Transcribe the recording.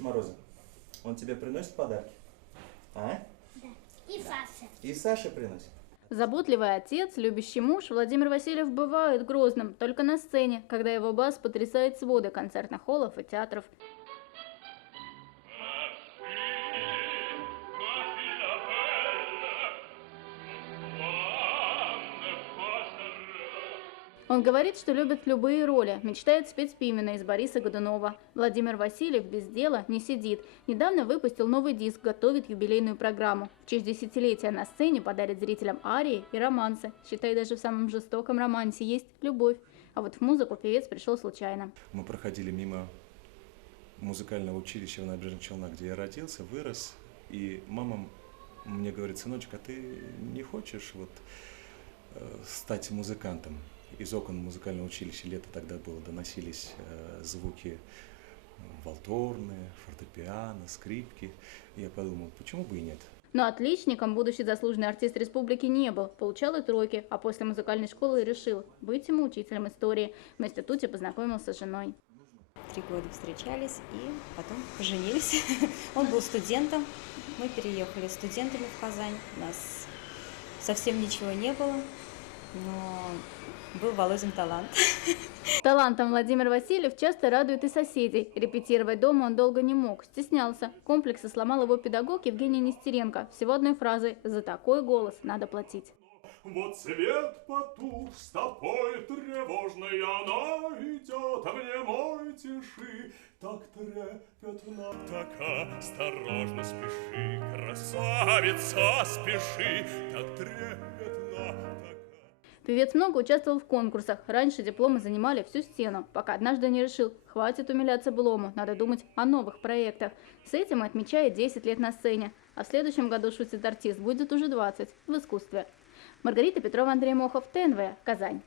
Дед Мороза? Он тебе приносит подарки? А? Да. И Саша. И Саша приносит? Заботливый отец, любящий муж, Владимир Васильев бывает грозным только на сцене, когда его бас потрясает своды концертных холлов и театров. Он говорит, что любит любые роли, мечтает спеть Пимена из Бориса Годунова. Владимир Васильев без дела не сидит. Недавно выпустил новый диск, готовит юбилейную программу. В честь десятилетия на сцене подарит зрителям арии и романсы. Считай, даже в самом жестоком романсе есть любовь. А вот в музыку певец пришел случайно. Мы проходили мимо музыкального училища в Набережных Челнах, где я родился, вырос. И мама мне говорит: сыночек, а ты не хочешь стать музыкантом? Из окон музыкального училища, лето тогда было, доносились звуки валторны, фортепиано, скрипки. И я подумал, почему бы и нет. Но отличником будущий заслуженный артист республики не был, получал и тройки, а после музыкальной школы решил быть ему учителем истории. В институте познакомился с женой. 3 года встречались и потом поженились. Он был студентом, мы переехали студентами в Казань. У нас совсем ничего не было, но был Володин талант. Талантом Владимир Васильев часто радует и соседей. Репетировать дома он долго не мог, стеснялся. Комплексы сломал его педагог Евгений Нестеренко. Всего одной фразой: «За такой голос надо платить». Вот свет потух, с тобой тревожной она идет, а мне мой тиши, так трепетно. Так осторожно спеши, красавица, спеши, так трепетно, так. Певец много участвовал в конкурсах. Раньше дипломы занимали всю стену, пока однажды не решил: хватит умиляться былому, надо думать о новых проектах. С этим и отмечает 10 лет на сцене. А в следующем году, шутит артист, будет уже 20 в искусстве. Маргарита Петрова, Андрей Мохов, ТНВ, Казань.